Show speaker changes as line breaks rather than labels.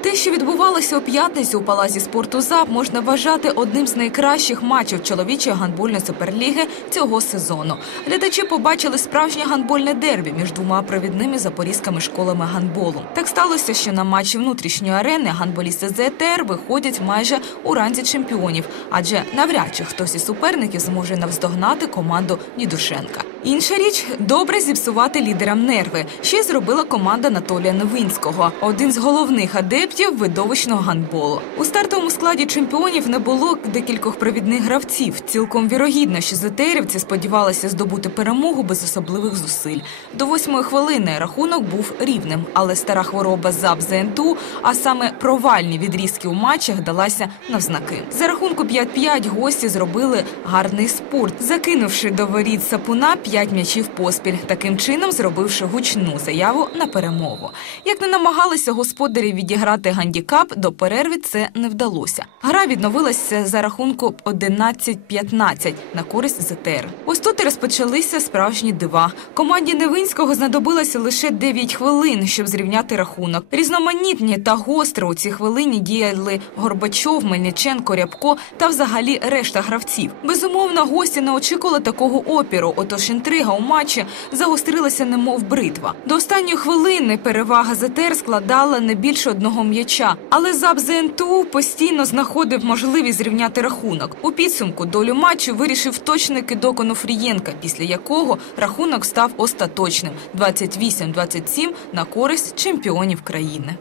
Те, що відбувалося у п'ятницю у палазі спорту ЗАП, можна вважати одним з найкращих матчів чоловічої гандбольної суперліги цього сезону. Глядачі побачили справжнє гандбольне дербі між двома провідними запорізькими школами гандболу. Так сталося, що на матчі внутрішньої арени гандболісти ЗТР виходять майже у ранзі чемпіонів, адже навряд чи хтось із суперників зможе навздогнати команду Нідушенка. Інша річ добре зіпсувати лідерам нерви. Ще зробила команда Анатолія Новинського, один з головних адептів видовищного гандболу. У стартовому складі чемпіонів не було декількох провідних гравців. Цілком вірогідно, що ЗТРівці сподівалися здобути перемогу без особливих зусиль. До восьмої хвилини рахунок був рівним, але стара хвороба ЗАП ЗНТУ, а саме провальні відрізки у матчах, далася навзнаки. За рахунку 5-5 гості зробили гарний спорт, закинувши до воріт сапуна п'ять м'ячів поспіль, таким чином зробивши гучну заяву на перемогу. Як не намагалися господарі відіграти гандікап, до перерви це не вдалося. Гра відновилася за рахунку 11-15 на користь ЗТР. Ось тут і розпочалися справжні дива. Команді Невинського знадобилося лише 9 хвилин, щоб зрівняти рахунок. Різноманітні та гостро у цій хвилині діяли Горбачов, Мельниченко, Рябко та взагалі решта гравців. Безумовно, гості не очікували такого опіру. Отож інтрига у матчі загострилася, немов бритва. До останньої хвилини перевага ЗТР складала не більше одного м'яча, але ЗАП ЗНТУ постійно знаходив можливість зрівняти рахунок. У підсумку долю матчу вирішив точний кидок Онуфрієнка, після якого рахунок став остаточним – 28-27 на користь чемпіонів країни.